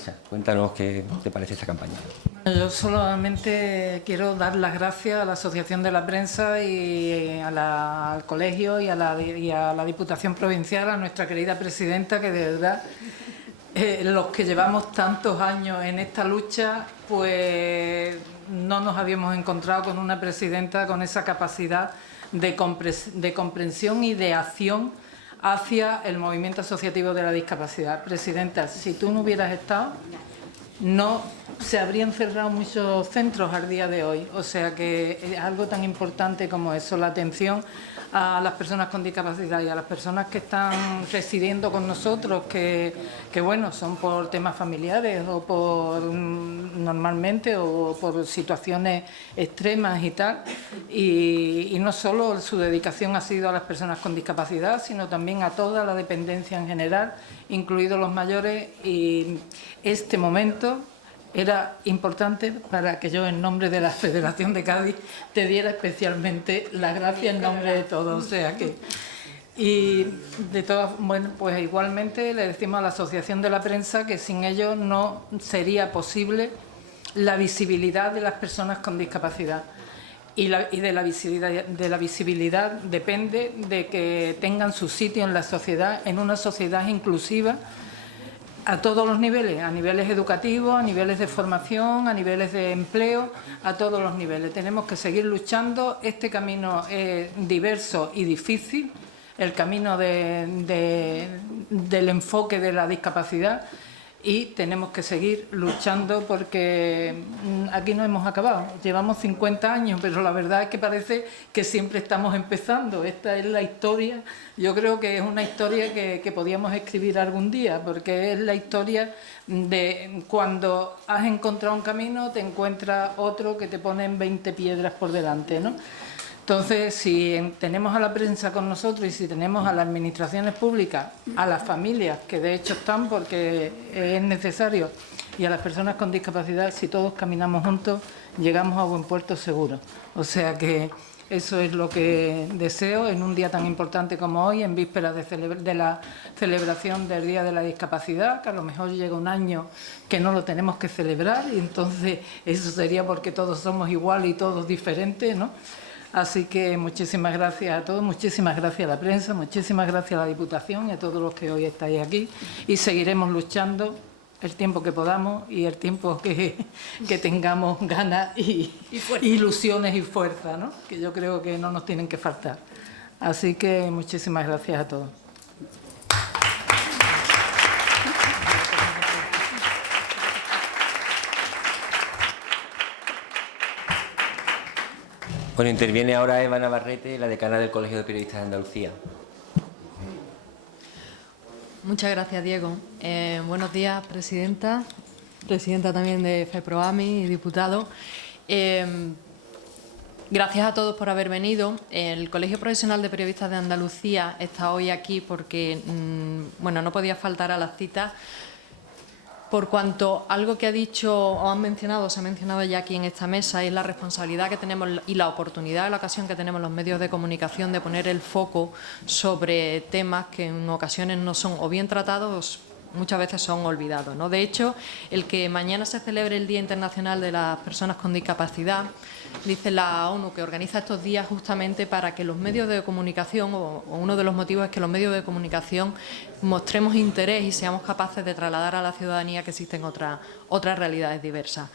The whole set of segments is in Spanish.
Luisa, cuéntanos qué te parece esta campaña. Yo solamente quiero dar las gracias a la Asociación de la Prensa y al Colegio y a la Diputación Provincial, a nuestra querida presidenta, que de verdad los que llevamos tantos años en esta lucha, pues no nos habíamos encontrado con una presidenta con esa capacidad de comprensión y de acción hacia el movimiento asociativo de la discapacidad. Presidenta, si tú no hubieras estado, no se habrían cerrado muchos centros al día de hoy. O sea que es algo tan importante como eso, la atención a las personas con discapacidad y a las personas que están residiendo con nosotros, que bueno, son por temas familiares o por normalmente o por situaciones extremas y tal. Y no solo su dedicación ha sido a las personas con discapacidad, sino también a toda la dependencia en general, incluidos los mayores, y este momento era importante para que yo, en nombre de la Federación de Cádiz, te diera especialmente las gracias en nombre de todos. O sea que, y de todas, bueno, pues igualmente le decimos a la Asociación de la Prensa que sin ellos no sería posible la visibilidad de las personas con discapacidad. Y de la visibilidad depende de que tengan su sitio en la sociedad, en una sociedad inclusiva, a todos los niveles, a niveles educativos, a niveles de formación, a niveles de empleo, a todos los niveles. Tenemos que seguir luchando. Este camino es diverso y difícil, el camino del enfoque de la discapacidad, y tenemos que seguir luchando porque aquí no hemos acabado. Llevamos 50 años, pero la verdad es que parece que siempre estamos empezando. Esta es la historia, yo creo que es una historia que podíamos escribir algún día, porque es la historia de cuando has encontrado un camino, te encuentras otro que te ponen 20 piedras por delante, ¿no? Entonces, si tenemos a la prensa con nosotros y si tenemos a las administraciones públicas, a las familias, que de hecho están porque es necesario, y a las personas con discapacidad, si todos caminamos juntos, llegamos a buen puerto seguro. O sea que eso es lo que deseo en un día tan importante como hoy, en vísperas de la celebración del Día de la Discapacidad, que a lo mejor llega un año que no lo tenemos que celebrar, y entonces eso sería porque todos somos iguales y todos diferentes, ¿no? Así que muchísimas gracias a todos, muchísimas gracias a la prensa, muchísimas gracias a la Diputación y a todos los que hoy estáis aquí, y seguiremos luchando el tiempo que podamos y el tiempo que tengamos ganas y ilusiones y fuerza, ¿no? Que yo creo que no nos tienen que faltar. Así que muchísimas gracias a todos. Bueno, interviene ahora Eva Navarrete, la decana del Colegio de Periodistas de Andalucía. Muchas gracias, Diego. Buenos días, presidenta también de FEPROAMI y diputado. Gracias a todos por haber venido. El Colegio Profesional de Periodistas de Andalucía está hoy aquí porque bueno, no podía faltar a las citas, por cuanto algo que ha dicho o han mencionado, se ha mencionado ya aquí en esta mesa, es la responsabilidad que tenemos y la oportunidad, la ocasión que tenemos los medios de comunicación de poner el foco sobre temas que en ocasiones no son o bien tratados, muchas veces son olvidados, ¿no? De hecho, el que mañana se celebre el Día Internacional de las Personas con Discapacidad, dice la ONU que organiza estos días justamente para que los medios de comunicación, o uno de los motivos es que los medios de comunicación mostremos interés y seamos capaces de trasladar a la ciudadanía que existen otras realidades diversas.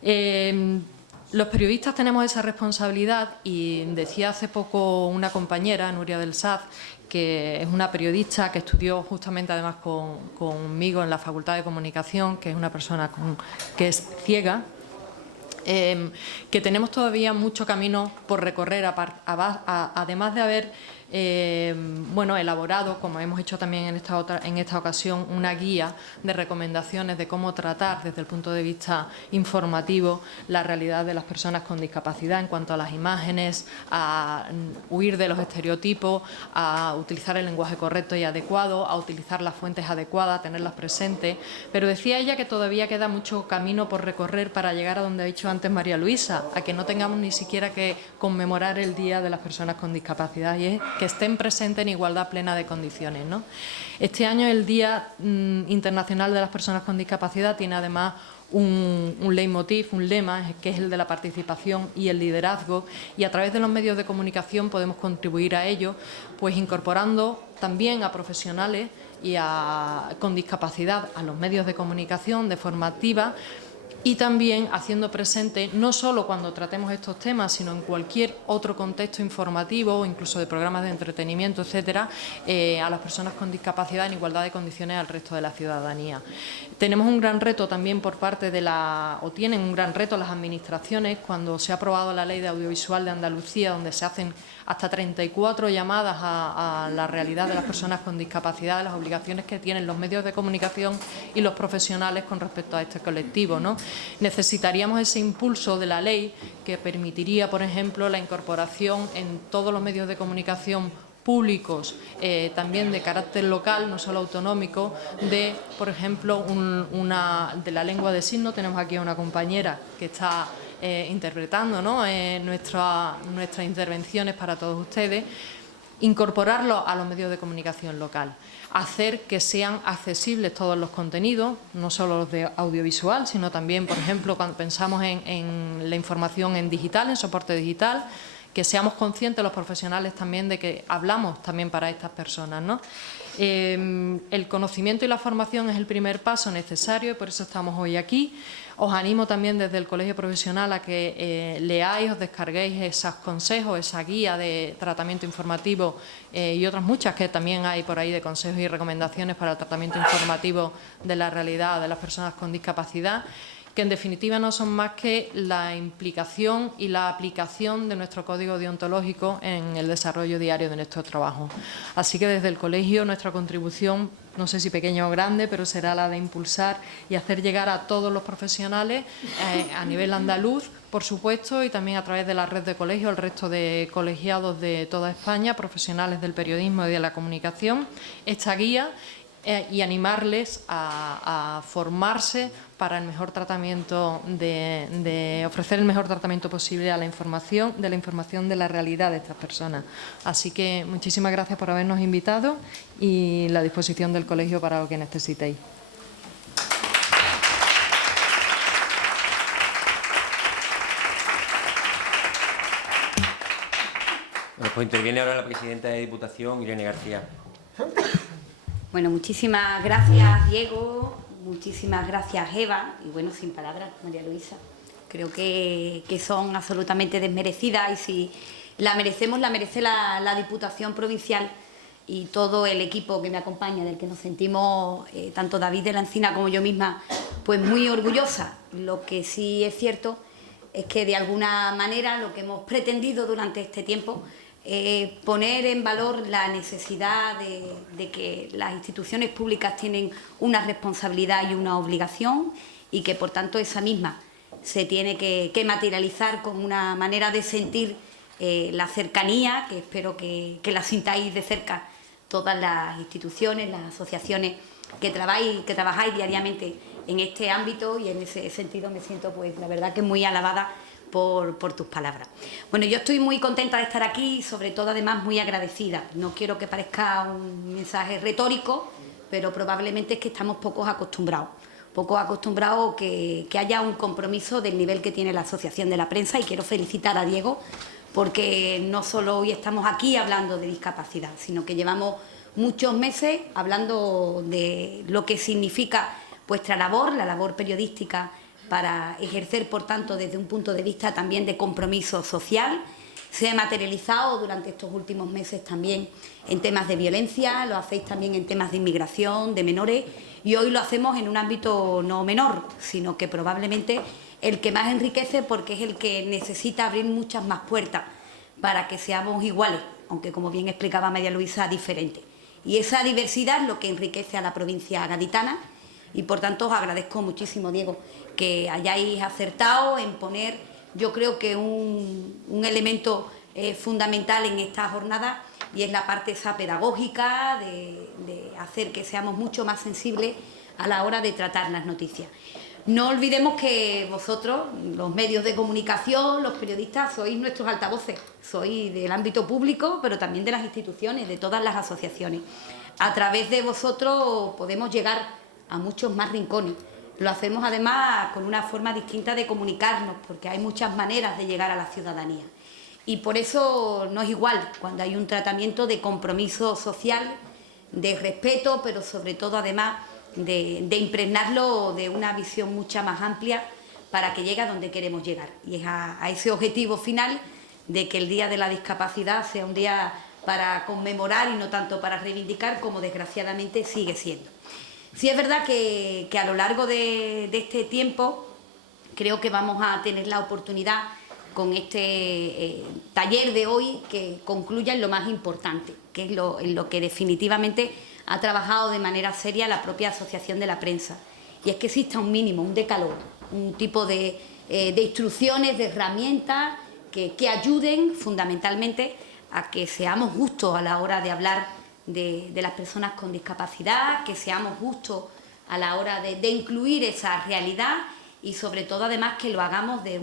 Los periodistas tenemos esa responsabilidad, y decía hace poco una compañera, Nuria del Saz, que es una periodista que estudió justamente además conmigo en la Facultad de Comunicación, que es una persona que es ciega, que tenemos todavía mucho camino por recorrer, además de haber bueno, elaborado, como hemos hecho también en esta ocasión, una guía de recomendaciones de cómo tratar desde el punto de vista informativo la realidad de las personas con discapacidad en cuanto a las imágenes, a huir de los estereotipos, a utilizar el lenguaje correcto y adecuado, a utilizar las fuentes adecuadas, a tenerlas presentes. Pero decía ella que todavía queda mucho camino por recorrer para llegar a donde ha dicho antes María Luisa, a que no tengamos ni siquiera que conmemorar el Día de las Personas con Discapacidad, y es que estén presentes en igualdad plena de condiciones, ¿no? Este año el Día Internacional de las Personas con Discapacidad tiene además un leitmotiv, un lema, que es el de la participación y el liderazgo, y a través de los medios de comunicación podemos contribuir a ello, pues incorporando también a profesionales y con discapacidad a los medios de comunicación de forma activa, y también haciendo presente, no solo cuando tratemos estos temas, sino en cualquier otro contexto informativo o incluso de programas de entretenimiento, etcétera, a las personas con discapacidad en igualdad de condiciones al resto de la ciudadanía. Tenemos un gran reto también por parte tienen un gran reto las administraciones cuando se ha aprobado la Ley de Audiovisual de Andalucía, donde se hacen hasta 34 llamadas a la realidad de las personas con discapacidad, de las obligaciones que tienen los medios de comunicación y los profesionales con respecto a este colectivo, ¿no? Necesitaríamos ese impulso de la ley que permitiría, por ejemplo, la incorporación en todos los medios de comunicación públicos, también de carácter local, no solo autonómico, de, por ejemplo, de la lengua de signos. Tenemos aquí a una compañera que está interpretando, ¿no?, nuestras intervenciones para todos ustedes, incorporarlo a los medios de comunicación local, hacer que sean accesibles todos los contenidos, no solo los de audiovisual, sino también, por ejemplo, cuando pensamos en la información en digital, en soporte digital, que seamos conscientes los profesionales también de que hablamos también para estas personas, ¿no? El conocimiento y la formación es el primer paso necesario y por eso estamos hoy aquí. Os animo también desde el Colegio Profesional a que leáis, os descarguéis esos consejos, esa guía de tratamiento informativo y otras muchas que también hay por ahí de consejos y recomendaciones para el tratamiento informativo de la realidad de las personas con discapacidad, que en definitiva no son más que la implicación y la aplicación de nuestro código deontológico en el desarrollo diario de nuestro trabajo. Así que desde el colegio nuestra contribución, no sé si pequeña o grande, pero será la de impulsar y hacer llegar a todos los profesionales a nivel andaluz, por supuesto, y también a través de la red de colegios, el resto de colegiados de toda España, profesionales del periodismo y de la comunicación, esta guía y animarles a formarse para el mejor tratamiento, de ofrecer el mejor tratamiento posible a la información de la realidad de estas personas. Así que muchísimas gracias por habernos invitado y la disposición del colegio para lo que necesitéis. Bueno, pues interviene ahora la presidenta de Diputación, Irene García. Bueno, muchísimas gracias, Diego, muchísimas gracias, Eva, y bueno, sin palabras, María Luisa. Creo que son absolutamente desmerecidas y si la merecemos, la merece la Diputación Provincial y todo el equipo que me acompaña, del que nos sentimos, tanto David de la Encina como yo misma, pues muy orgullosa. Lo que sí es cierto es que de alguna manera lo que hemos pretendido durante este tiempo poner en valor la necesidad de que las instituciones públicas tienen una responsabilidad y una obligación y que por tanto esa misma se tiene que materializar con una manera de sentir la cercanía, que espero que la sintáis de cerca todas las instituciones, las asociaciones que trabajáis diariamente en este ámbito, y en ese sentido me siento, pues la verdad, que muy alabada por tus palabras. Bueno, yo estoy muy contenta de estar aquí y sobre todo además muy agradecida. No quiero que parezca un mensaje retórico, pero probablemente es que estamos poco acostumbrados que haya un compromiso del nivel que tiene la Asociación de la Prensa, y quiero felicitar a Diego porque no solo hoy estamos aquí hablando de discapacidad, sino que llevamos muchos meses hablando de lo que significa vuestra labor, la labor periodística, para ejercer, por tanto, desde un punto de vista también de compromiso social. Se ha materializado durante estos últimos meses también en temas de violencia, lo hacéis también en temas de inmigración, de menores, y hoy lo hacemos en un ámbito no menor, sino que probablemente el que más enriquece, porque es el que necesita abrir muchas más puertas para que seamos iguales, aunque, como bien explicaba María Luisa, diferentes. Y esa diversidad es lo que enriquece a la provincia gaditana, y por tanto os agradezco muchísimo, Diego, que hayáis acertado en poner, yo creo que un elemento fundamental en esta jornada, y es la parte esa pedagógica de hacer que seamos mucho más sensibles a la hora de tratar las noticias. No olvidemos que vosotros, los medios de comunicación, los periodistas, sois nuestros altavoces, sois del ámbito público, pero también de las instituciones, de todas las asociaciones. A través de vosotros podemos llegar a muchos más rincones. Lo hacemos además con una forma distinta de comunicarnos, porque hay muchas maneras de llegar a la ciudadanía. Y por eso no es igual cuando hay un tratamiento de compromiso social, de respeto, pero sobre todo además de impregnarlo de una visión mucha más amplia para que llegue a donde queremos llegar. Y es a ese objetivo final de que el Día de la Discapacidad sea un día para conmemorar y no tanto para reivindicar, como desgraciadamente sigue siendo. Sí es verdad que a lo largo de este tiempo creo que vamos a tener la oportunidad con este taller de hoy que concluya en lo más importante, que es en lo que definitivamente ha trabajado de manera seria la propia Asociación de la Prensa, y es que exista un mínimo, un decálogo, un tipo de instrucciones, de herramientas que ayuden fundamentalmente a que seamos justos a la hora de hablar de las personas con discapacidad, que seamos justos a la hora de incluir esa realidad y sobre todo además que lo hagamos de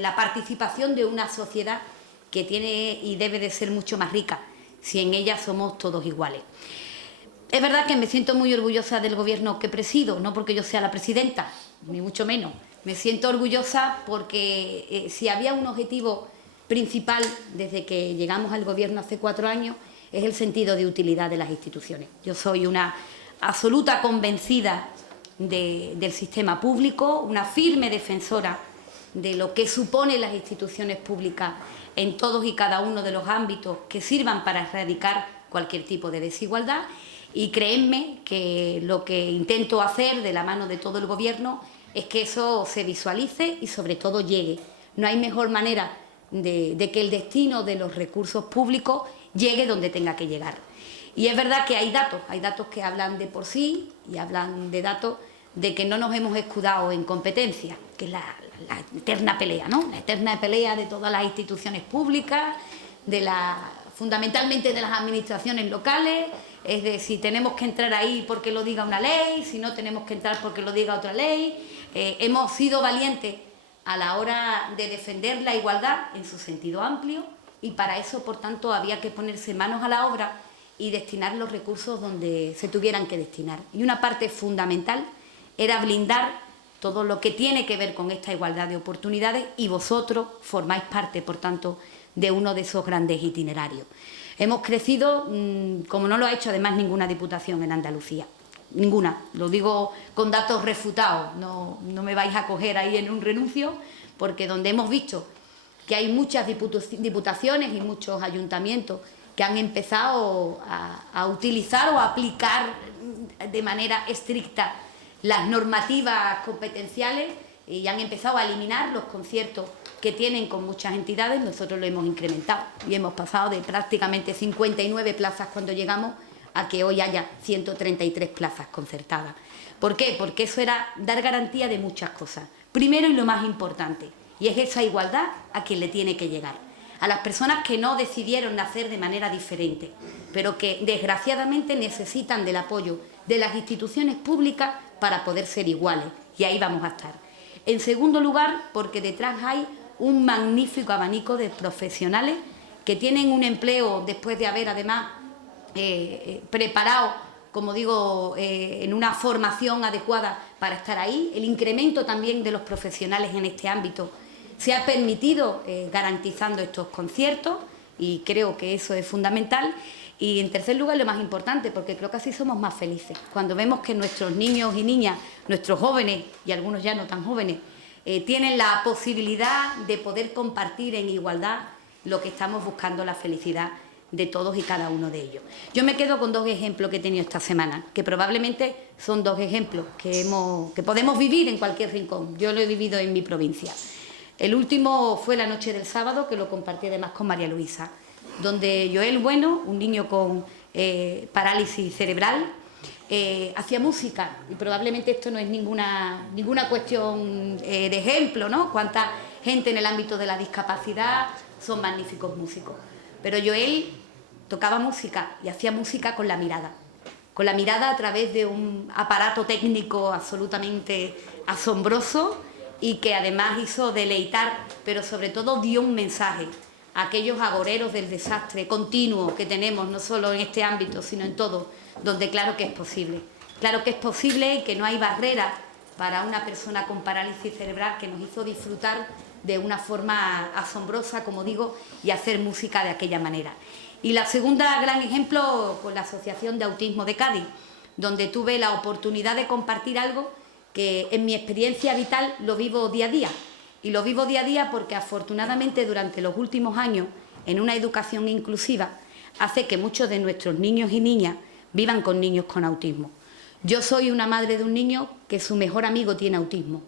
la participación de una sociedad que tiene y debe de ser mucho más rica si en ella somos todos iguales. Es verdad que me siento muy orgullosa del gobierno que presido, no porque yo sea la presidenta, ni mucho menos. Me siento orgullosa porque si había un objetivo principal desde que llegamos al gobierno hace 4 años es el sentido de utilidad de las instituciones. Yo soy una absoluta convencida del sistema público, una firme defensora de lo que suponen las instituciones públicas en todos y cada uno de los ámbitos que sirvan para erradicar cualquier tipo de desigualdad. Y créenme que lo que intento hacer de la mano de todo el Gobierno es que eso se visualice y sobre todo llegue. No hay mejor manera de que el destino de los recursos públicos llegue donde tenga que llegar. Y es verdad que hay datos que hablan de por sí y hablan de datos de que no nos hemos escudado en competencias, que es la eterna pelea, ¿no? La eterna pelea de todas las instituciones públicas, fundamentalmente de las administraciones locales. Es de si tenemos que entrar ahí porque lo diga una ley, si no tenemos que entrar porque lo diga otra ley. Hemos sido valientes a la hora de defender la igualdad en su sentido amplio y para eso, por tanto, había que ponerse manos a la obra y destinar los recursos donde se tuvieran que destinar. Y una parte fundamental era blindar todo lo que tiene que ver con esta igualdad de oportunidades y vosotros formáis parte, por tanto, de uno de esos grandes itinerarios. Hemos crecido como no lo ha hecho además ninguna diputación en Andalucía, ninguna, lo digo con datos refutados, no me vais a coger ahí en un renuncio, porque donde hemos visto que hay muchas diputaciones y muchos ayuntamientos que han empezado a utilizar o a aplicar de manera estricta las normativas competenciales y han empezado a eliminar los conciertos que tienen con muchas entidades, nosotros lo hemos incrementado y hemos pasado de prácticamente 59 plazas cuando llegamos a que hoy haya 133 plazas concertadas. ¿Por qué? Porque eso era dar garantía de muchas cosas. Primero y lo más importante, y es esa igualdad a quien le tiene que llegar. A las personas que no decidieron nacer de manera diferente, pero que desgraciadamente necesitan del apoyo de las instituciones públicas para poder ser iguales, y ahí vamos a estar. En segundo lugar, porque detrás hay un magnífico abanico de profesionales que tienen un empleo después de haber además preparado, como digo, en una formación adecuada para estar ahí. El incremento también de los profesionales en este ámbito se ha permitido garantizando estos conciertos y creo que eso es fundamental. Y en tercer lugar, lo más importante, porque creo que así somos más felices. Cuando vemos que nuestros niños y niñas, nuestros jóvenes y algunos ya no tan jóvenes, tienen la posibilidad de poder compartir en igualdad lo que estamos buscando, la felicidad de todos y cada uno de ellos. Yo me quedo con 2 ejemplos que he tenido esta semana, que probablemente son 2 ejemplos que podemos vivir en cualquier rincón. Yo lo he vivido en mi provincia. El último fue la noche del sábado, que lo compartí además con María Luisa, donde Joel Bueno, un niño con parálisis cerebral, hacía música, y probablemente esto no es ninguna cuestión de ejemplo, ¿no? Cuánta gente en el ámbito de la discapacidad son magníficos músicos. Pero Joel tocaba música y hacía música con la mirada. con la mirada a través de un aparato técnico absolutamente asombroso y que además hizo deleitar, pero sobre todo dio un mensaje a aquellos agoreros del desastre continuo que tenemos, no solo en este ámbito, sino en todo, donde claro que es posible. Claro que es posible y que no hay barrera para una persona con parálisis cerebral, que nos hizo disfrutar de una forma asombrosa, como digo, y hacer música de aquella manera. Y la segunda gran ejemplo con la Asociación de Autismo de Cádiz, donde tuve la oportunidad de compartir algo que en mi experiencia vital lo vivo día a día. Y lo vivo día a día porque afortunadamente durante los últimos años, en una educación inclusiva, hace que muchos de nuestros niños y niñas vivan con niños con autismo. Yo soy una madre de un niño que su mejor amigo tiene autismo.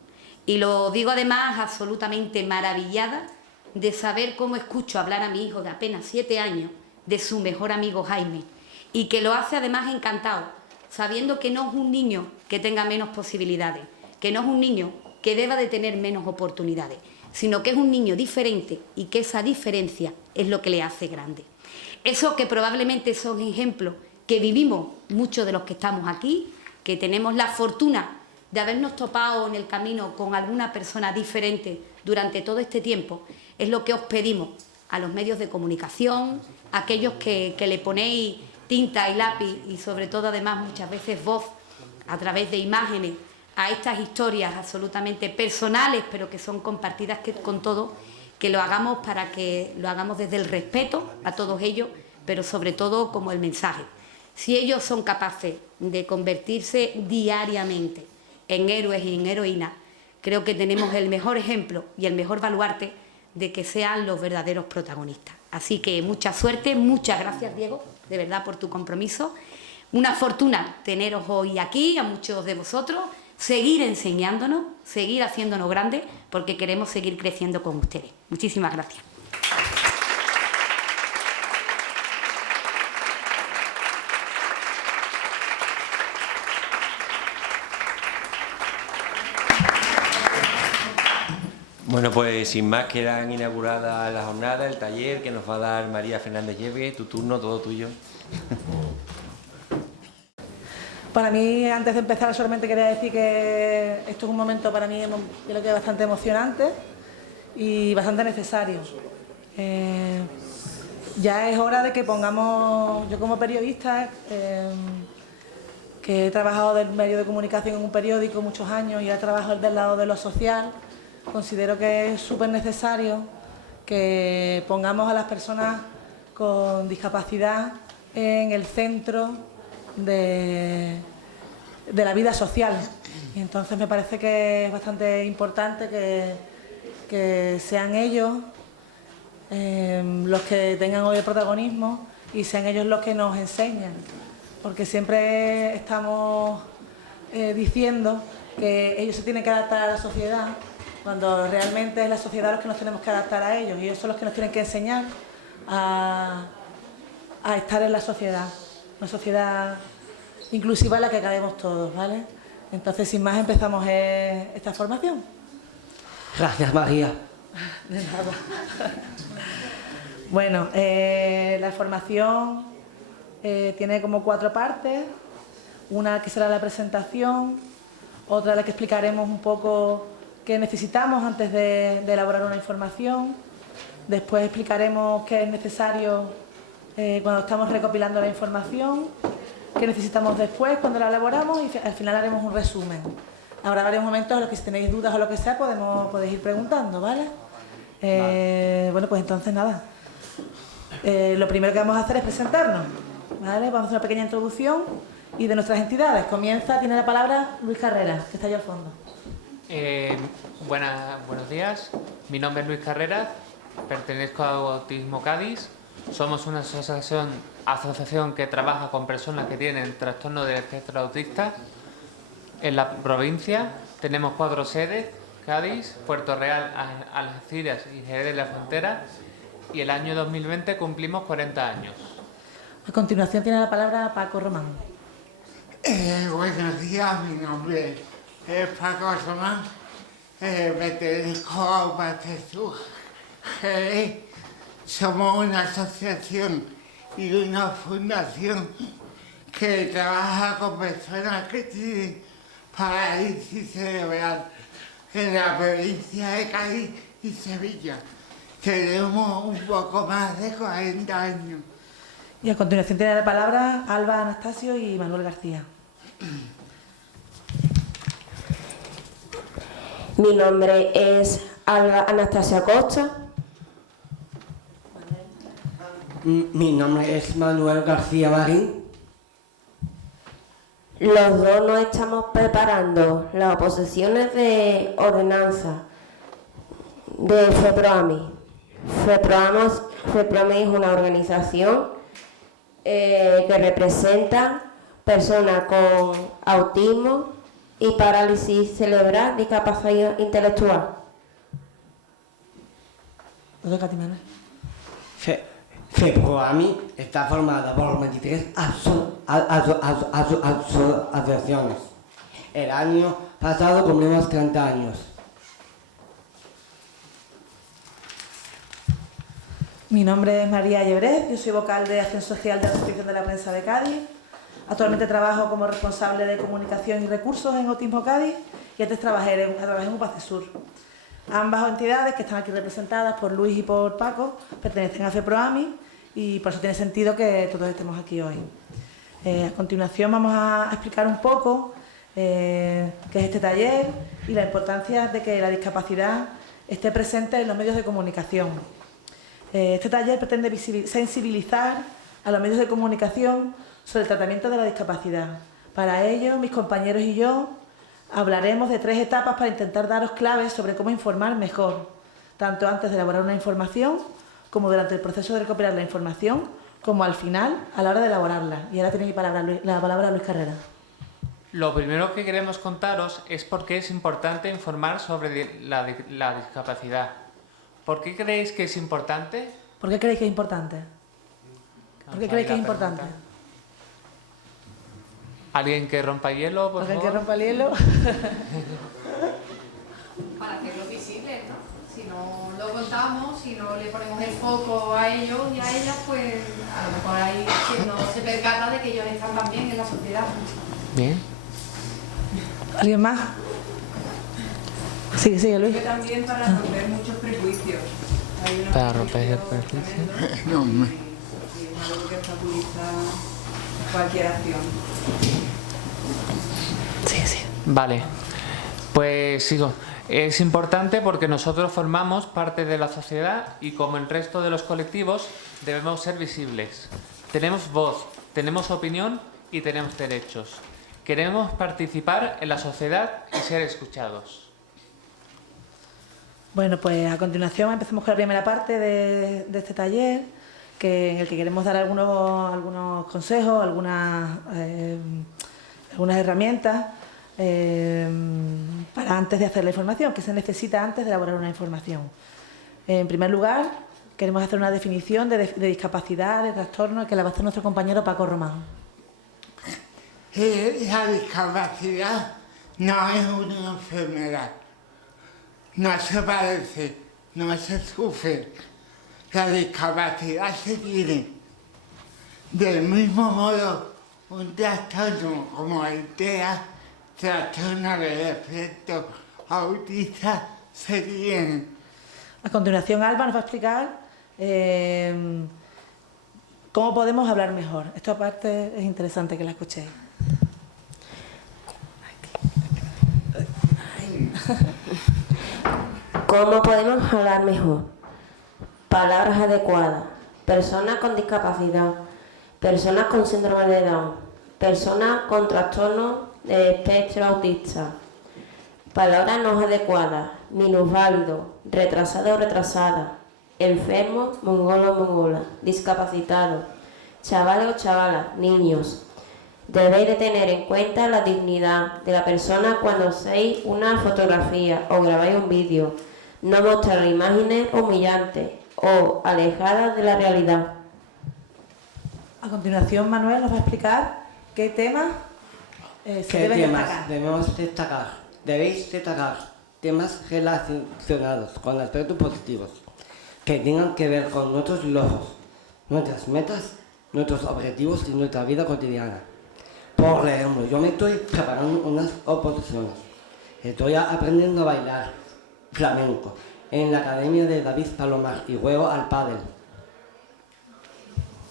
Y lo digo además absolutamente maravillada de saber cómo escucho hablar a mi hijo de apenas 7 años de su mejor amigo Jaime, y que lo hace además encantado, sabiendo que no es un niño que tenga menos posibilidades, que no es un niño que deba de tener menos oportunidades, sino que es un niño diferente y que esa diferencia es lo que le hace grande. Eso que probablemente son ejemplos que vivimos muchos de los que estamos aquí, que tenemos la fortuna de habernos topado en el camino con alguna persona diferente durante todo este tiempo, es lo que os pedimos a los medios de comunicación, a aquellos que le ponéis tinta y lápiz y sobre todo además muchas veces voz a través de imágenes a estas historias absolutamente personales pero que son compartidas con todos, que lo hagamos para que lo hagamos desde el respeto a todos ellos, pero sobre todo como el mensaje. Si ellos son capaces de convertirse diariamente en héroes y en heroínas, creo que tenemos el mejor ejemplo y el mejor baluarte de que sean los verdaderos protagonistas. Así que mucha suerte, muchas gracias Diego, de verdad por tu compromiso. Una fortuna teneros hoy aquí, a muchos de vosotros, seguir enseñándonos, seguir haciéndonos grandes, porque queremos seguir creciendo con ustedes. Muchísimas gracias. Bueno, pues sin más quedan inauguradas la jornada, el taller que nos va a dar María Fernández Lleve. Tu turno, todo tuyo. Para mí, antes de empezar, solamente quería decir que esto es un momento para mí, yo creo que bastante emocionante y bastante necesario. Ya es hora de que pongamos, yo como periodista, que he trabajado del medio de comunicación en un periódico muchos años y he trabajado del lado de lo social, considero que es súper necesario que pongamos a las personas con discapacidad en el centro de la vida social. Y entonces me parece que es bastante importante que sean ellos los que tengan hoy el protagonismo y sean ellos los que nos enseñan, porque siempre estamos diciendo que ellos se tienen que adaptar a la sociedad, cuando realmente es la sociedad los que nos tenemos que adaptar a ellos, y ellos son los que nos tienen que enseñar a estar en la sociedad, una sociedad inclusiva en la que cabemos todos, ¿vale? Entonces, sin más, empezamos esta formación. Gracias, María. De nada. Bueno, la formación tiene como 4 partes. Una que será la presentación, otra en la que explicaremos un poco qué necesitamos antes de elaborar una información. Después explicaremos qué es necesario cuando estamos recopilando la información, qué necesitamos después cuando la elaboramos y al final haremos un resumen. Habrá varios momentos en los que si tenéis dudas o lo que sea podéis ir preguntando, ¿vale? Bueno, pues entonces nada. Lo primero que vamos a hacer es presentarnos, ¿vale? Vamos a hacer una pequeña introducción y de nuestras entidades. Tiene la palabra Luis Carreras, que está allá al fondo. Buenos días, mi nombre es Luis Carreras, pertenezco a Autismo Cádiz. Somos una asociación que trabaja con personas que tienen trastorno del espectro autista. En la provincia tenemos 4 sedes: Cádiz, Puerto Real, Algeciras y Jerez de la Frontera. Y el año 2020 cumplimos 40 años. A continuación tiene la palabra Paco Román. Buenos días, mi nombre es Paco Román, pertenezco a Umatezu Jerez. Somos una asociación y una fundación que trabaja con personas que tienen parálisis cerebral en la provincia de Cádiz y Sevilla. Tenemos un poco más de 40 años. Y a continuación tiene la palabra Alba Anastasio y Manuel García. Mi nombre es Alba Anastasia Acosta. Mi nombre es Manuel García Marín. Los dos nos estamos preparando las oposiciones de ordenanza de FEPROAMI. FEPROAMI es una organización que representa personas con autismo y parálisis cerebral, discapacidad intelectual. FEPROAMI está formada por 23 asociaciones. El año pasado cumplimos 30 años. Mi nombre es María Llebret, yo soy vocal de Acción Social de la Asociación de la Prensa de Cádiz. Actualmente trabajo como responsable de comunicación y recursos en Autismo Cádiz y antes trabajé en UPACESUR. Ambas entidades, que están aquí representadas por Luis y por Paco, pertenecen a FEPROAMI y por eso tiene sentido que todos estemos aquí hoy. A continuación vamos a explicar un poco qué es este taller y la importancia de que la discapacidad esté presente en los medios de comunicación. Este taller pretende sensibilizar a los medios de comunicación sobre el tratamiento de la discapacidad. Para ello, mis compañeros y yo hablaremos de 3 etapas para intentar daros claves sobre cómo informar mejor, tanto antes de elaborar una información, como durante el proceso de recopilar la información, como al final, a la hora de elaborarla. Y ahora tiene la palabra Luis Carrera. Lo primero que queremos contaros es por qué es importante informar sobre la discapacidad. ¿Por qué creéis que es importante? ¿Por qué creéis que es importante? ¿Por qué creéis que es importante? ¿Alguien que rompa hielo, por favor? ¿Alguien que rompa el hielo? Para hacerlo visible, ¿no? Si no lo contamos, si no le ponemos el foco a ellos y a ellas, pues a lo mejor hay quien no se percata de que ellos están también en la sociedad. Bien. ¿Alguien más? Sigue, Luis. Que también para romper muchos prejuicios. Para romper el prejuicio. No, y es algo que obstaculiza cualquier acción. Sí. Vale, pues sigo. Es importante porque nosotros formamos parte de la sociedad y como el resto de los colectivos debemos ser visibles. Tenemos voz, tenemos opinión y tenemos derechos. Queremos participar en la sociedad y ser escuchados. Bueno, pues a continuación empezamos con la primera parte de este taller, en el que queremos dar algunos consejos, algunas herramientas para antes de hacer la información, que se necesita antes de elaborar una información. En primer lugar, queremos hacer una definición de discapacidad, de trastorno, que la va a hacer nuestro compañero Paco Román. La discapacidad no es una enfermedad. No se padece, no se sufre. La discapacidad se tiene. Del mismo modo, un trastorno como el TEA, trastorno del espectro autista, se tiene. A continuación, Alba nos va a explicar cómo podemos hablar mejor. Esta parte es interesante que la escuchéis. ¿Cómo podemos hablar mejor? Palabras adecuadas. Personas con discapacidad. Personas con síndrome de Down. Personas con trastorno de espectro autista. Palabras no adecuadas. Minusválido. Retrasado o retrasada. Enfermo, mongolo o mongola. Discapacitado. Chavales o chavalas. Niños. Debéis de tener en cuenta la dignidad de la persona cuando hacéis una fotografía o grabáis un vídeo. No mostrar imágenes humillantes o alejadas de la realidad. A continuación, Manuel nos va a explicar qué temas se deben destacar. Debemos destacar? Debéis destacar temas relacionados con aspectos positivos, que tengan que ver con nuestros logros, nuestras metas, nuestros objetivos y nuestra vida cotidiana. Por ejemplo, yo me estoy preparando unas oposiciones. Estoy aprendiendo a bailar flamenco en la academia de David Palomar y juego al pádel.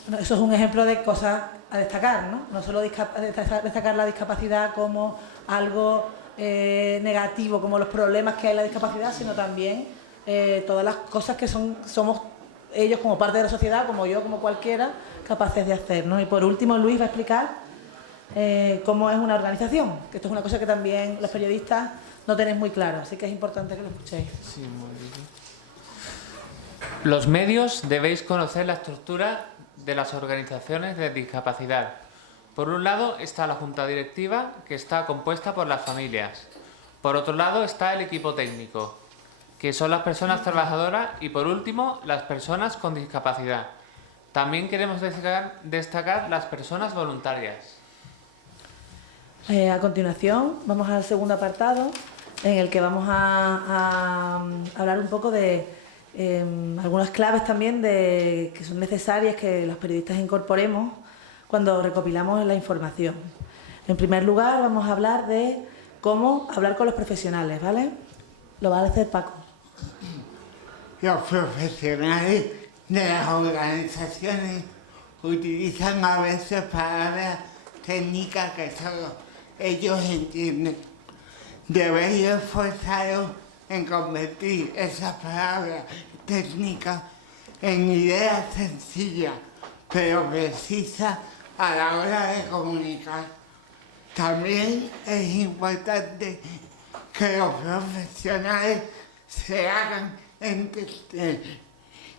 Bueno, eso es un ejemplo de cosas a destacar, ¿no? No solo destacar la discapacidad como algo negativo, como los problemas que hay en la discapacidad, sino también todas las cosas que somos ellos como parte de la sociedad, como yo, como cualquiera, capaces de hacer, ¿no? Y por último, Luis va a explicar cómo es una organización, que esto es una cosa que también los periodistas no tenéis muy claro, así que es importante que lo escuchéis. Sí, muy bien. Los medios debéis conocer la estructura de las organizaciones de discapacidad. Por un lado está la junta directiva, que está compuesta por las familias. Por otro lado está el equipo técnico, que son las personas trabajadoras, y por último las personas con discapacidad. También queremos destacar las personas voluntarias. A continuación vamos al segundo apartado, en el que vamos a hablar un poco de algunas claves también que son necesarias que los periodistas incorporemos cuando recopilamos la información. En primer lugar, vamos a hablar de cómo hablar con los profesionales, ¿vale? Lo va a hacer Paco. Los profesionales de las organizaciones utilizan a veces palabras técnicas que solo ellos entienden. Debéis esforzaros en convertir esas palabras técnicas en ideas sencillas, pero precisas a la hora de comunicar. También es importante que los profesionales se hagan entender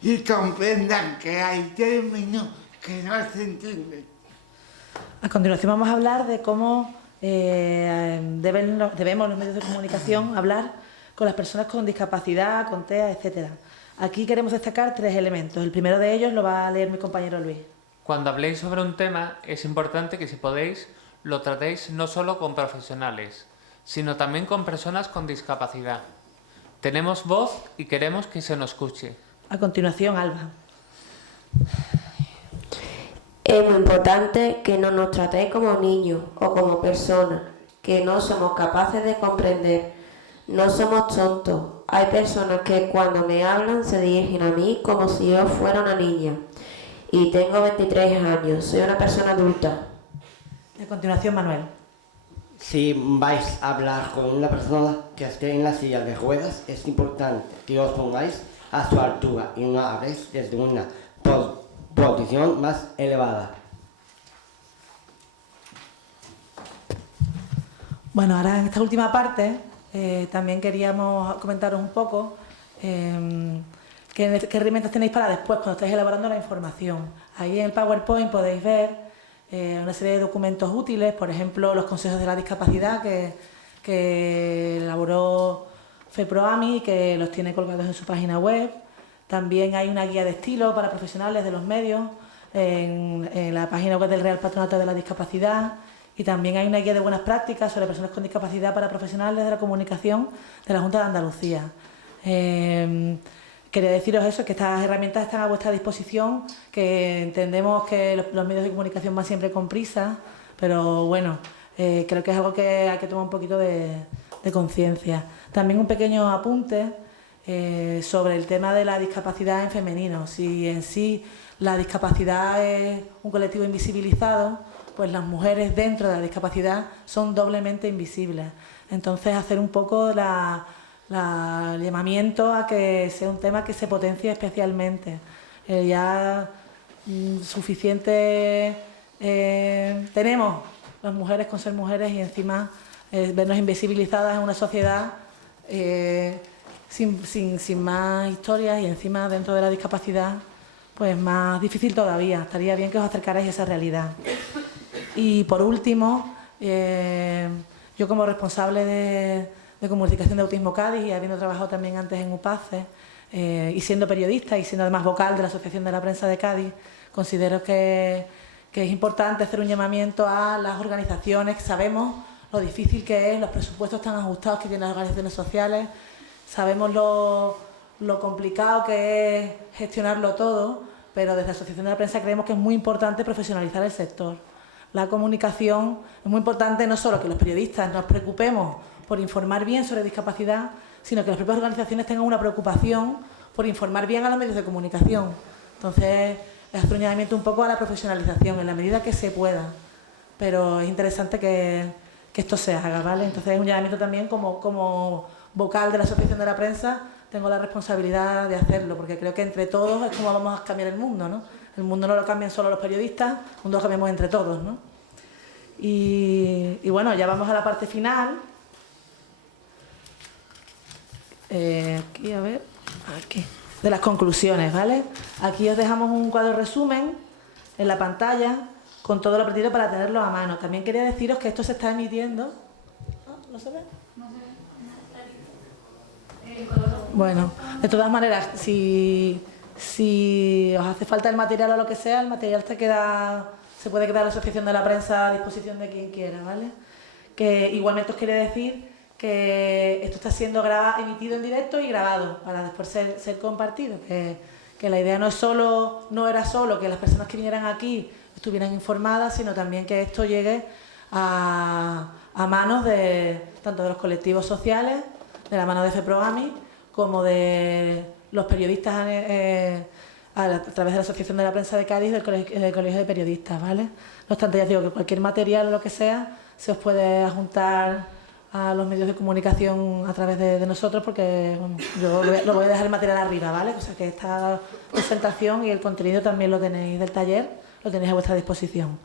y comprendan que hay términos que no se entienden. A continuación vamos a hablar de cómo debemos los medios de comunicación hablar con las personas con discapacidad, con TEA, etc. Aquí queremos destacar 3 elementos. El primero de ellos lo va a leer mi compañero Luis. Cuando habléis sobre un tema, es importante que, si podéis, lo tratéis no solo con profesionales, sino también con personas con discapacidad. Tenemos voz y queremos que se nos escuche. A continuación, Alba. Es muy importante que no nos tratéis como niños o como personas que no somos capaces de comprender. No somos tontos. Hay personas que cuando me hablan se dirigen a mí como si yo fuera una niña. Y tengo 23 años, soy una persona adulta. A continuación, Manuel. Si vais a hablar con una persona que esté en la silla de ruedas, es importante que os pongáis a su altura y no habléis desde una posición más elevada. Bueno, ahora en esta última parte también queríamos comentaros un poco qué herramientas tenéis para después, cuando estáis elaborando la información. Ahí en el PowerPoint podéis ver una serie de documentos útiles, por ejemplo, los consejos de la discapacidad que elaboró FEPROAMI y que los tiene colgados en su página web. También hay una guía de estilo para profesionales de los medios en la página web del Real Patronato de la Discapacidad, y también hay una guía de buenas prácticas sobre personas con discapacidad para profesionales de la comunicación de la Junta de Andalucía. Quería deciros eso, que estas herramientas están a vuestra disposición, que entendemos que los medios de comunicación van siempre con prisa, pero bueno, creo que es algo que hay que tomar un poquito de conciencia. También un pequeño apunte sobre el tema de la discapacidad en femenino. Si en sí la discapacidad es un colectivo invisibilizado, pues las mujeres dentro de la discapacidad son doblemente invisibles. Entonces, hacer un poco el llamamiento a que sea un tema que se potencie especialmente. Ya suficiente tenemos las mujeres con ser mujeres, y encima vernos invisibilizadas en una sociedad sin más historias, y encima dentro de la discapacidad pues más difícil todavía. Estaría bien que os acercarais a esa realidad. Y por último, yo como responsable de comunicación de Autismo Cádiz, y habiendo trabajado también antes en UPACE, y siendo periodista y siendo además vocal de la Asociación de la Prensa de Cádiz, considero que es importante hacer un llamamiento a las organizaciones. Sabemos lo difícil que es, los presupuestos tan ajustados que tienen las organizaciones sociales, sabemos lo complicado que es gestionarlo todo, pero desde la Asociación de la Prensa creemos que es muy importante profesionalizar el sector. La comunicación es muy importante, no solo que los periodistas nos preocupemos por informar bien sobre discapacidad, sino que las propias organizaciones tengan una preocupación por informar bien a los medios de comunicación. Entonces, es un llamamiento un poco a la profesionalización, en la medida que se pueda, pero es interesante que esto se haga, ¿vale? Entonces, es un llamamiento también como vocal de la Asociación de la Prensa, tengo la responsabilidad de hacerlo, porque creo que entre todos es como vamos a cambiar el mundo, ¿no? El mundo no lo cambian solo los periodistas, el mundo lo cambiamos entre todos, ¿no? Y bueno, ya vamos a la parte final. Aquí, a ver, aquí, de las conclusiones, ¿vale? Aquí os dejamos un cuadro resumen en la pantalla con todo lo aprendido para tenerlo a mano. También quería deciros que esto se está emitiendo. ¿No se ve? Bueno, de todas maneras, si os hace falta el material o lo que sea, el material se puede quedar a la Asociación de la Prensa a disposición de quien quiera, ¿vale? Que igualmente os quería decir que esto está siendo emitido en directo y grabado para después ser compartido, que la idea no era solo que las personas que vinieran aquí estuvieran informadas, sino también que esto llegue a manos tanto de los colectivos sociales, de la mano de FEPROGAMI, como de los periodistas a través de la Asociación de la Prensa de Cádiz y del Colegio de Periodistas, ¿vale? No obstante, ya digo que cualquier material o lo que sea se os puede adjuntar a los medios de comunicación a través de nosotros, porque bueno, yo lo voy a dejar el material arriba, ¿vale? O sea que esta presentación y el contenido también lo tenéis del taller, lo tenéis a vuestra disposición.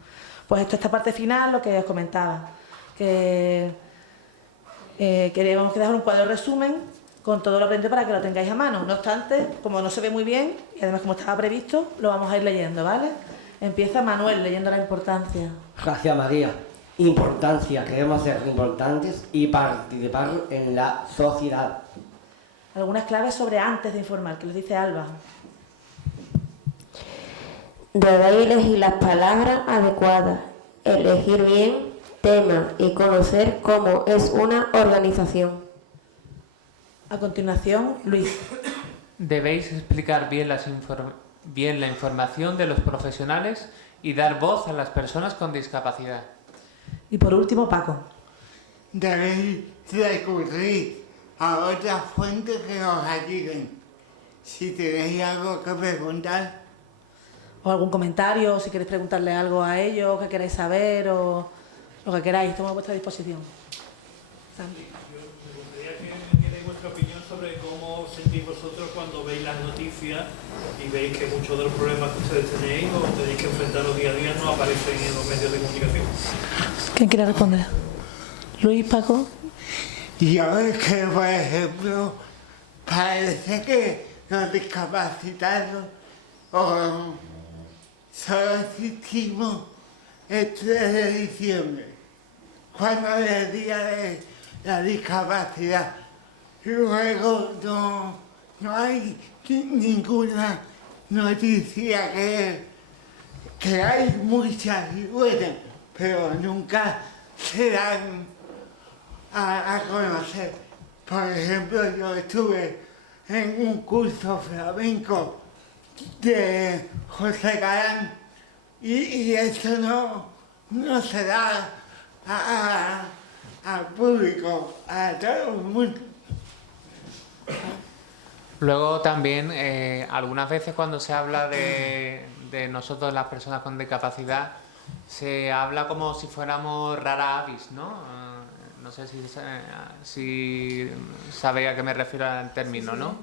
Pues esta parte final, lo que os comentaba, que queremos dejar un cuadro resumen con todo lo aprendido para que lo tengáis a mano. No obstante, como no se ve muy bien, y además como estaba previsto, lo vamos a ir leyendo, ¿vale? Empieza Manuel leyendo la importancia. Gracias, María. Importancia, queremos ser importantes y participar en la sociedad. Algunas claves sobre antes de informar, que los dice Alba. Debéis elegir las palabras adecuadas, elegir bien tema y conocer cómo es una organización. A continuación, Luis. Debéis explicar bien la información de los profesionales y dar voz a las personas con discapacidad. Y por último, Paco. Debéis recurrir a otras fuentes que os ayuden. Si tenéis algo que preguntar. O algún comentario, si queréis preguntarle algo a ellos, que queráis saber, o lo que queráis, estamos a vuestra disposición. Me gustaría que me dierais vuestra opinión sobre cómo sentís vosotros cuando veis las noticias y veis que muchos de los problemas que ustedes tenéis o tenéis que enfrentaros día a día no aparecen en los medios de comunicación. ¿Quién quiere responder? Luis, Paco. Yo es que, por ejemplo, parece que los discapacitados solo existimos el 3 de diciembre, cuando es el día de la discapacidad. Luego no hay ninguna noticia que hay muchas y buenas, pero nunca se dan a conocer. Por ejemplo, yo estuve en un curso flamenco de José Galán y eso no se da al público, a todo el mundo. Luego también, algunas veces cuando se habla de nosotros las personas con discapacidad, se habla como si fuéramos rara avis, ¿no? No sé si sabéis a qué me refiero al término, ¿no?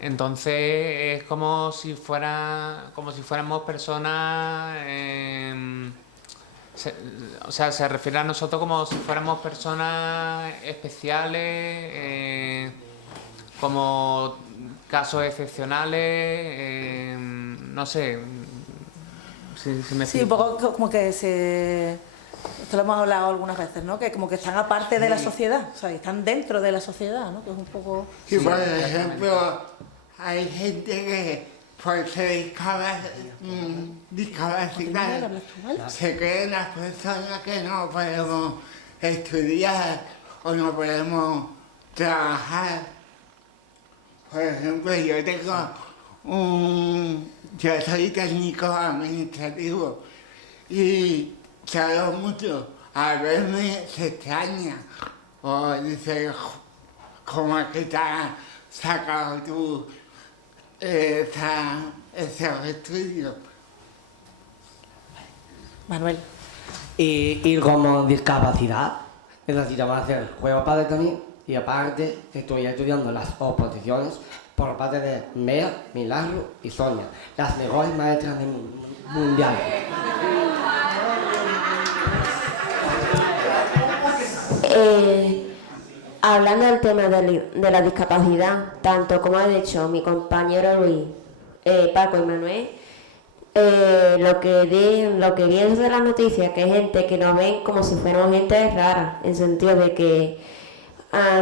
Entonces es como si fuéramos personas, se refiere a nosotros como si fuéramos personas especiales, como casos excepcionales, no sé. Si me sí, un poco como que esto lo hemos hablado algunas veces, ¿no? Que como que están aparte de la sociedad, o sea, están dentro de la sociedad, ¿no? Que es un poco... Y por ejemplo, hay gente que por ser discapacitada se creen las personas que no podemos estudiar o no podemos trabajar. Por ejemplo, yo soy técnico administrativo y todo el mundo al verme se extraña o dice, ¿cómo es que te has sacado tú ese estudio? Manuel. Y como discapacidad, es decir, vamos a hacer juego padre también, y aparte estoy estudiando las oposiciones por parte de Bea, Milagro y Sonia, las mejores maestras del mundial. Hablando del tema de la discapacidad, tanto como ha dicho mi compañero Luis, Paco y Manuel, lo que viene de las noticias, que hay gente que nos ven como si fuéramos gente rara, en el sentido de que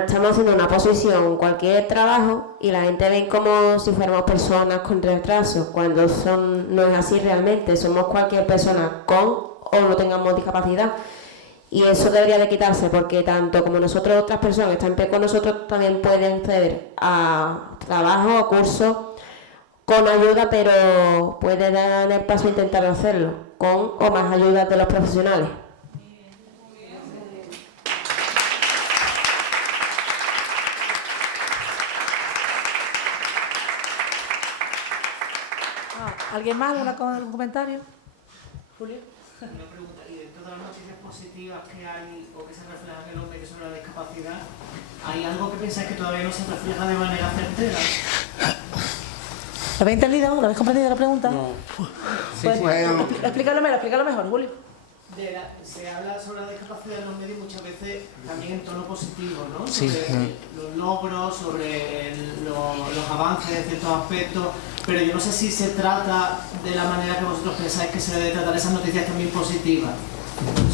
estamos haciendo una posición, cualquier trabajo, y la gente ve como si fuéramos personas con retraso, cuando no es así realmente, somos cualquier persona con o no tengamos discapacidad. Y eso debería de quitarse, porque tanto como nosotros, otras personas que están en pie con nosotros también pueden acceder a trabajo o cursos con ayuda, pero puede dar el paso a intentar hacerlo con o más ayuda de los profesionales. ¿Alguien más? ¿Algún comentario? Julio. Una pregunta, y dentro de las noticias positivas que hay o que se reflejan en los medios sobre la discapacidad, ¿hay algo que pensáis que todavía no se refleja de manera certera? ¿Lo habéis entendido? ¿Lo habéis comprendido la pregunta? No. Pues, explícalo mejor, Julio. Se habla sobre la discapacidad en los medios muchas veces también en tono positivo, ¿no? Sí. Sobre los logros, sobre los avances de ciertos aspectos, pero yo no sé si se trata de la manera que vosotros pensáis que se debe tratar esas noticias también positivas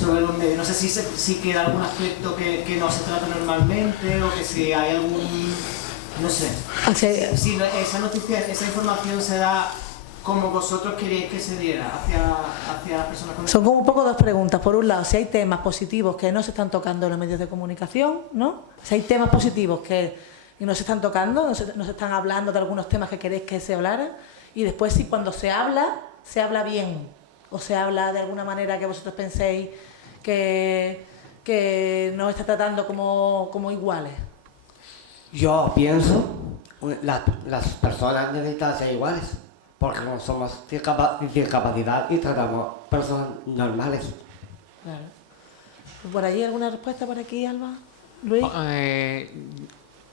sobre los medios. No sé si queda algún aspecto que no se trata normalmente o que si hay algún... no sé. Si esa noticia, esa información se da como vosotros queréis que se diera hacia las personas con... Son como un poco dos preguntas. Por un lado, si hay temas positivos que no se están tocando en los medios de comunicación, ¿no? Si hay temas positivos que no se están tocando, no se están hablando de algunos temas que queréis que se hablaran. Y después, si cuando se habla bien, o se habla de alguna manera que vosotros penséis que nos está tratando como iguales. Yo pienso, las personas necesitan ser iguales, porque no somos discapacidad y tratamos personas normales. Claro. ¿Por allí alguna respuesta por aquí, Alba? Luis.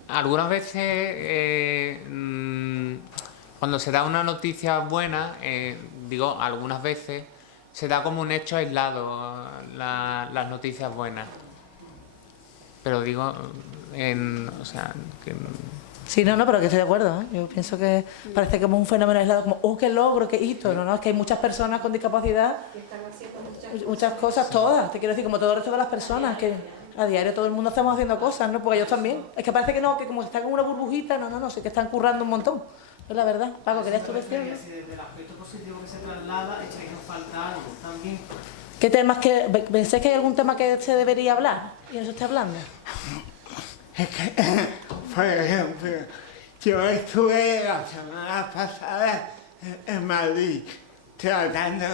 Algunas veces, cuando se da una noticia buena, algunas veces se da como un hecho aislado las noticias buenas. Pero digo, Sí, no, pero que estoy de acuerdo, ¿eh? Yo pienso que parece como un fenómeno aislado, como, oh, qué logro, qué hito. No, es que hay muchas personas con discapacidad, muchas cosas, todas, te quiero decir, como todo el resto de las personas, que a diario todo el mundo estamos haciendo cosas, ¿no? Porque ellos también. Es que parece que no, que como están en una burbujita, no, sí que están currando un montón. Es la verdad. Paco, ¿querías tú decir? Si desde el aspecto positivo que se traslada, echáis en falta algo también. ¿Qué temas pensáis que hay algún tema que se debería hablar y no se está hablando? Es que, por ejemplo, yo estuve la semana pasada en Madrid tratando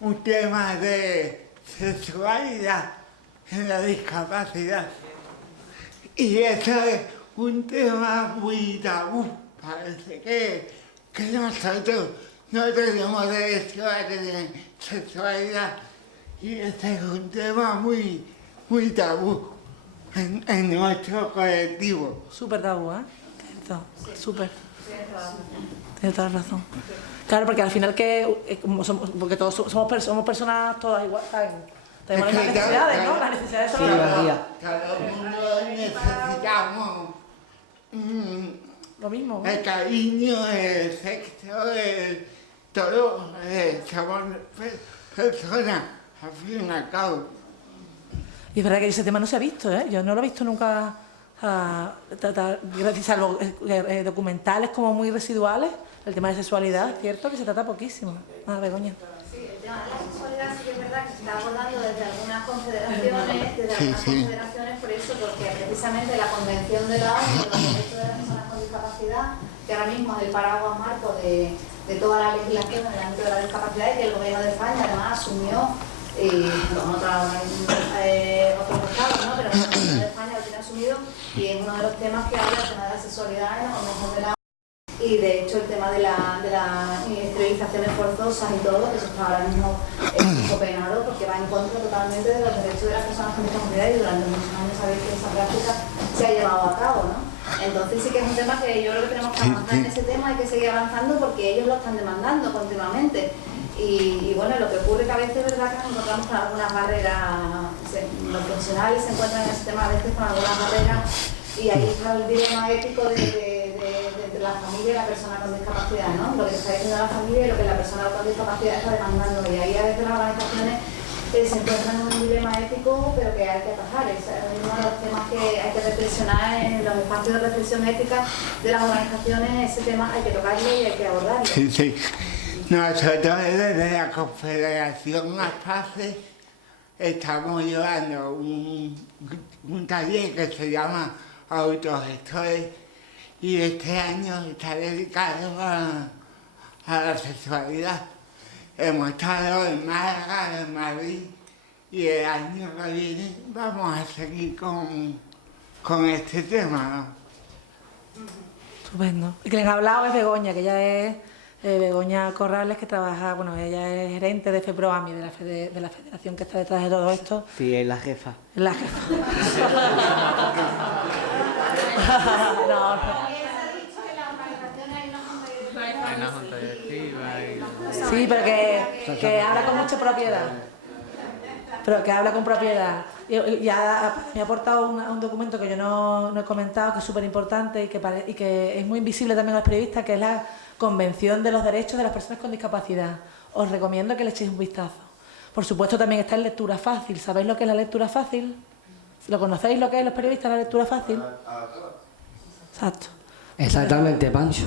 un tema de sexualidad en la discapacidad. Y eso es un tema muy tabú. Parece que nosotros no tenemos derecho a tener sexualidad. Y este es un tema muy tabú en nuestro colectivo. Súper tabú, ¿eh? Súper. Tienes toda la razón. Claro, porque al final porque todos somos personas todas iguales, ¿sabes? Tenemos las necesidades, ¿no? Las necesidades son las Cada uno necesitamos lo mismo. El cariño, el sexo, todo. Somos personas, al fin y al cabo. Y es verdad que ese tema no se ha visto, ¿eh? Yo no lo he visto nunca, gracias a los documentales como muy residuales, el tema de sexualidad, es cierto que se trata poquísimo. Begoña. Sí, el tema de la sexualidad sí que es verdad que se está abordando desde algunas confederaciones, por eso, porque precisamente la Convención de la ONU de los Derechos de las Personas con Discapacidad, que ahora mismo es el paraguas marco de de toda la legislación en el ámbito de la discapacidad y que el Gobierno de España además asumió con otros estados, ¿no? Pero el Gobierno de España lo tiene asumido y es uno de los temas que habla el tema de la sexualidad en la Convención de la y de hecho el tema de las esterilizaciones forzosas y todo, eso está ahora mismo penado porque va en contra totalmente de los derechos de las personas con discapacidad y durante muchos años sabéis que esa práctica se ha llevado a cabo, ¿no? Entonces sí que es un tema que yo creo que tenemos que avanzar en ese tema, hay que seguir avanzando porque ellos lo están demandando continuamente. Y bueno, lo que ocurre que a veces es verdad que nos encontramos con algunas barreras, los profesionales se encuentran en ese tema a veces con algunas barreras y ahí está el dilema ético de la familia y la persona con discapacidad, ¿no? Lo que está diciendo la familia y lo que la persona con discapacidad está demandando. Y ahí a veces las organizaciones se encuentran en un dilema ético, pero que hay que atajar. Es uno de los temas que hay que reflexionar en los espacios de reflexión ética de las organizaciones. Ese tema hay que tocarlo y hay que abordarlo. Sí, sí. Nosotros desde la Confederación ASPACE estamos llevando un taller que se llama Autogestores y este año está dedicado a la sexualidad. Hemos estado en Málaga, en Madrid y el año que viene vamos a seguir con este tema, ¿no? Estupendo. Y quien ha hablado es Begoña, que ella es Begoña Corrales, que trabaja, bueno, ella es gerente de FEPROAMI, de la federación que está detrás de todo esto. Sí, es la jefa. Es la jefa. No, no. Sí, pero que habla con mucha propiedad. Pero que habla con propiedad. Me ha aportado un documento que yo no he comentado, que es súper importante y que es muy invisible también a los periodistas, que es la Convención de los Derechos de las Personas con Discapacidad. Os recomiendo que le echéis un vistazo. Por supuesto, también está en lectura fácil. ¿Sabéis lo que es la lectura fácil? ¿Lo conocéis lo que es los periodistas, la lectura fácil? Exacto. Exactamente, Pancho.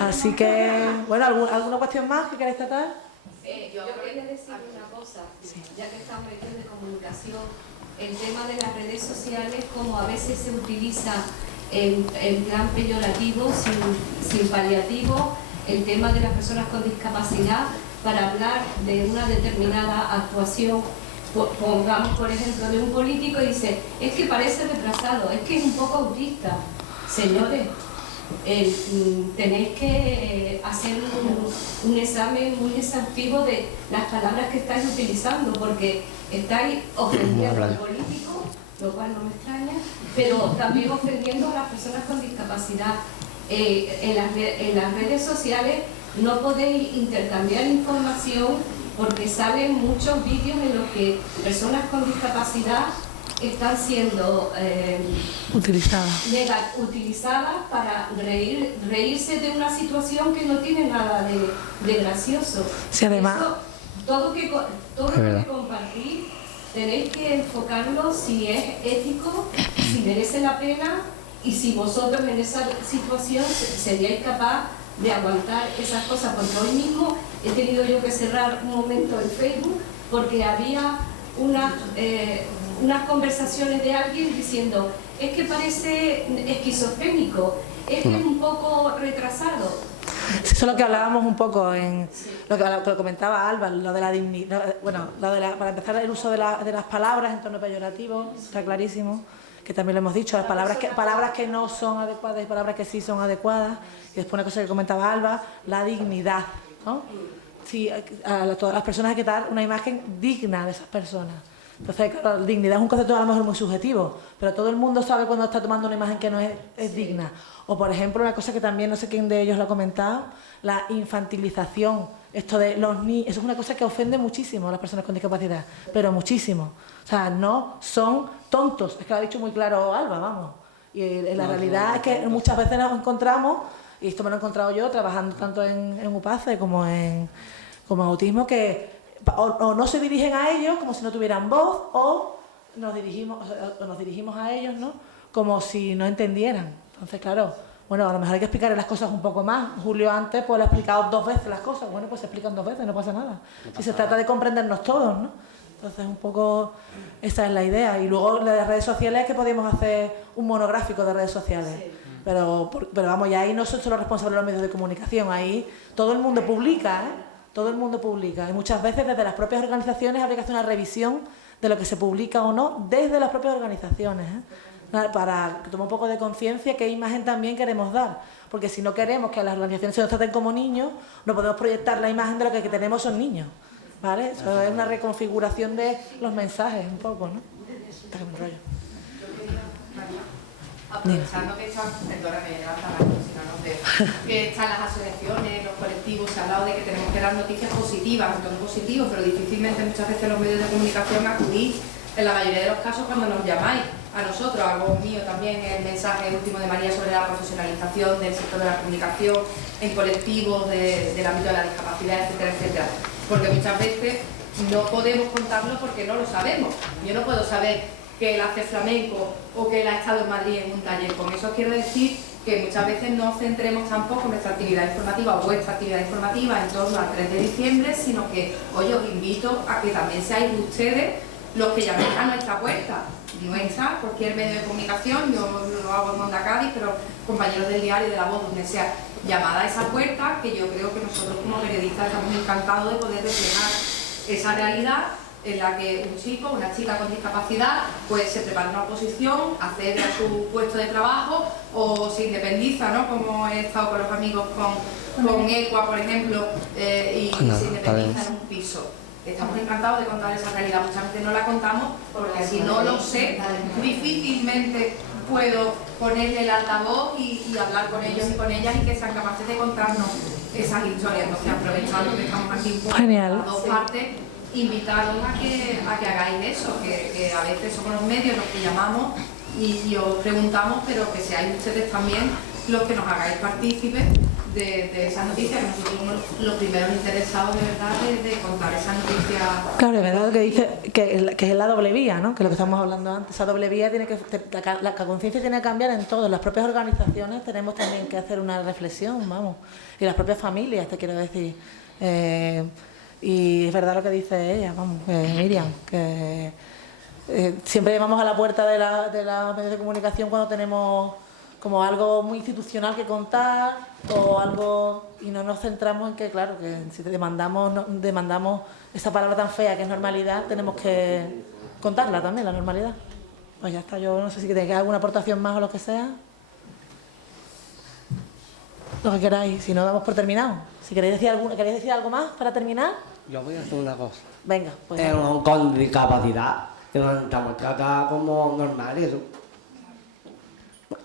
Así que, bueno, ¿alguna cuestión más que queréis tratar? Yo quería decir una cosa, ya que estamos metidos de comunicación, el tema de las redes sociales, como a veces se utiliza en plan peyorativo, sin paliativo, el tema de las personas con discapacidad para hablar de una determinada actuación. Pongamos, por ejemplo, de un político y dice, es que parece retrasado, es que es un poco autista. Señores, tenéis que hacer un examen muy exhaustivo de las palabras que estáis utilizando, porque estáis ofendiendo al político, lo cual no me extraña, pero también ofendiendo a las personas con discapacidad. En las redes sociales no podéis intercambiar información porque salen muchos vídeos en los que personas con discapacidad están siendo utilizadas para reírse de una situación que no tiene nada de gracioso. Sí, además, eso, todo lo que compartís tenéis que enfocarlo si es ético, si merece la pena y si vosotros en esa situación seríais capaz de aguantar esas cosas, porque hoy mismo he tenido yo que cerrar un momento en Facebook porque había unas conversaciones de alguien diciendo, es que parece esquizofrénico, es que es un poco retrasado. Eso es lo que hablábamos un poco en lo que comentaba Alba, lo de la dignidad, bueno, para empezar el uso de las palabras en tono peyorativo, está clarísimo, que también lo hemos dicho, las palabras que no son adecuadas y palabras que sí son adecuadas, y después una cosa que comentaba Alba, la dignidad, ¿no? Sí, a todas las personas hay que dar una imagen digna de esas personas. Entonces, claro, dignidad es un concepto a lo mejor muy subjetivo, pero todo el mundo sabe cuando está tomando una imagen que no es digna. O, por ejemplo, una cosa que también no sé quién de ellos lo ha comentado, la infantilización. Esto de los niños, eso es una cosa que ofende muchísimo a las personas con discapacidad, pero muchísimo. O sea, no son tontos, es que lo ha dicho muy claro Alba, vamos. Y la realidad es que muchas veces nos encontramos, y esto me lo he encontrado yo trabajando tanto en UPACE como en autismo, que o no se dirigen a ellos como si no tuvieran voz, o nos dirigimos a ellos, ¿no?, como si no entendieran. Entonces, claro, bueno, a lo mejor hay que explicarle las cosas un poco más. Julio antes pues le ha explicado 2 veces las cosas. Bueno, pues se explican 2 veces, no pasa nada. Si se trata de comprendernos todos, ¿no? Entonces, un poco esa es la idea. Y luego las redes sociales, que podíamos hacer un monográfico de redes sociales. Pero vamos, ya ahí no son solo responsables los medios de comunicación, ahí todo el mundo publica, todo el mundo publica. Y muchas veces desde las propias organizaciones habría que hacer una revisión de lo que se publica o no desde las propias organizaciones, para tomar un poco de conciencia qué imagen también queremos dar. Porque si no queremos que las organizaciones se nos traten como niños, no podemos proyectar la imagen de lo que tenemos son niños, ¿vale? Eso es una reconfiguración de los mensajes un poco, ¿no? Está que me enrollo. Aprovechando que están, perdóname, levanta la mano, si no nos veo, que están las asociaciones, los colectivos, se ha hablado de que tenemos que dar noticias positivas, en tono positivo, pero difícilmente muchas veces los medios de comunicación acudís, en la mayoría de los casos, cuando nos llamáis a nosotros. Algo mío también, el mensaje último de María sobre la profesionalización del sector de la comunicación en colectivos del ámbito de la discapacidad, etcétera, etcétera. Porque muchas veces no podemos contarlo porque no lo sabemos. Yo no puedo saber que él hace flamenco o que él ha estado en Madrid en un taller. Con eso quiero decir que muchas veces no centremos tampoco nuestra actividad informativa o vuestra actividad informativa en torno al 3 de diciembre, sino que hoy os invito a que también seáis ustedes los que llaméis a nuestra puerta, nuestra, cualquier medio de comunicación, yo lo hago en Onda Cádiz, pero compañeros del diario, de La Voz, donde sea, llamada a esa puerta, que yo creo que nosotros como periodistas estamos encantados de poder reflejar esa realidad en la que un chico, una chica con discapacidad, pues se prepara una oposición, accede a su puesto de trabajo o se independiza, ¿no? Como he estado con los amigos con ECUA, por ejemplo, y se independiza en un piso. Estamos encantados de contar esa realidad. Muchas veces no la contamos porque si no lo sé, difícilmente puedo ponerle el altavoz y hablar con ellos y con ellas y que sean capaces de contarnos esas historias. Entonces, aprovechando que estamos aquí Genial. las dos partes, invitaros a que hagáis eso, que a veces somos los medios los que llamamos y os preguntamos, pero que seáis ustedes también los que nos hagáis partícipes de esas noticias, que nosotros somos los primeros interesados de verdad de contar esas noticias. Claro, es verdad lo que dice, que es la doble vía, ¿no? Que es lo que estamos hablando antes. Esa doble vía tiene que, la conciencia tiene que cambiar en todo. En las propias organizaciones tenemos también que hacer una reflexión, vamos. Y las propias familias, te quiero decir. Y es verdad lo que dice ella, vamos, Miriam, que siempre llamamos a la puerta de la medios de comunicación cuando tenemos como algo muy institucional que contar o algo, y no nos centramos en que, claro, que si demandamos esa palabra tan fea que es normalidad, tenemos que contarla también, la normalidad. Pues ya está, yo no sé si tenéis alguna aportación más o lo que sea. Lo que queráis, si no damos por terminado. Si queréis decir algo más para terminar. Yo voy a hacer una cosa. Venga, pues. Con discapacidad, que nos estamos tratados como normales.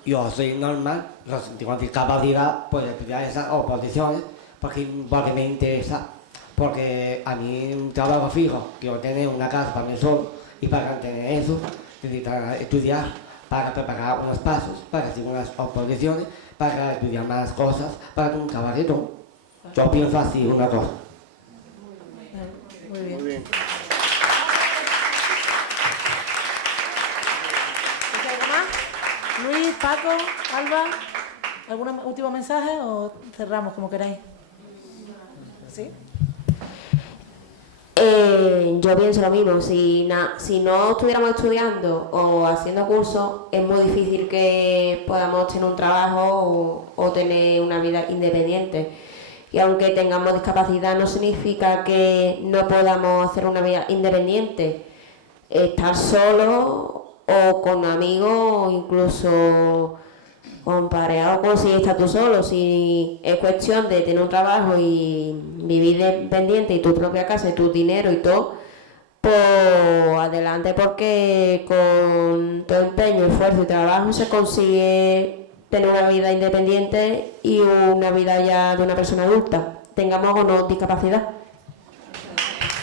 Yo soy normal, pero si tengo discapacidad, pues estudiar esas oposiciones porque me interesa. Porque a mí un trabajo fijo, quiero tener una casa para mí solo, y para tener eso necesito estudiar para preparar unos pasos, para hacer unas oposiciones, para estudiar más cosas, para tener un trabajito. Yo pienso así, una cosa. Muy bien. Muy bien. ¿Algo más? Luis, Paco, Alba, ¿algún último mensaje o cerramos como queráis? ¿Sí? Yo pienso lo mismo, si no estuviéramos estudiando o haciendo cursos, es muy difícil que podamos tener un trabajo o tener una vida independiente. Y aunque tengamos discapacidad no significa que no podamos hacer una vida independiente. Estar solo o con amigos o incluso con pareja o si estás tú solo. Si es cuestión de tener un trabajo y vivir independiente y tu propia casa y tu dinero y todo, pues adelante, porque con todo empeño, esfuerzo y trabajo se consigue tener una vida independiente y una vida ya de una persona adulta, tengamos o no discapacidad.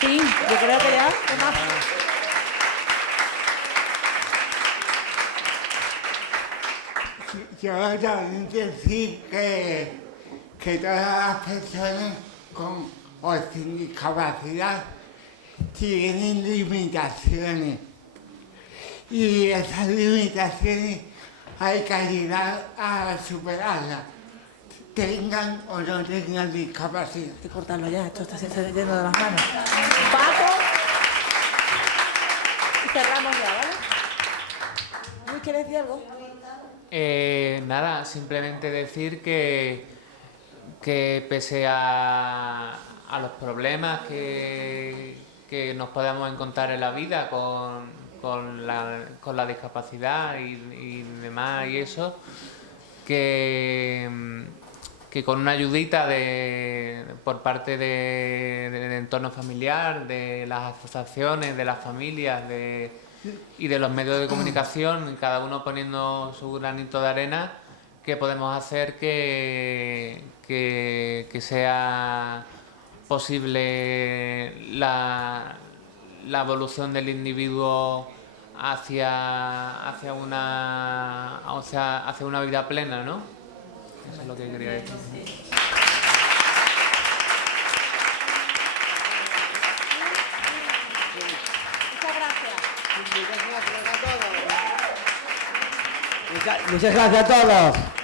Sí, yo creo que ya. Yo también decir que todas las personas con o sin discapacidad tienen limitaciones y esas limitaciones hay que ayudar a superarlas, tengan o no tengan discapacidad. Hay que cortarlo ya, esto está yendo de las manos. Paco, y cerramos ya, ¿vale? Luis, ¿quieres decir algo? Nada, simplemente decir que pese a los problemas que nos podemos encontrar en la vida con la discapacidad y demás y eso, que con una ayudita por parte del entorno familiar, de las asociaciones, de las familias y de los medios de comunicación, cada uno poniendo su granito de arena, que podemos hacer que sea posible la evolución del individuo hacia una vida plena, ¿no? Eso es lo que quería decir. Muchas gracias a todos.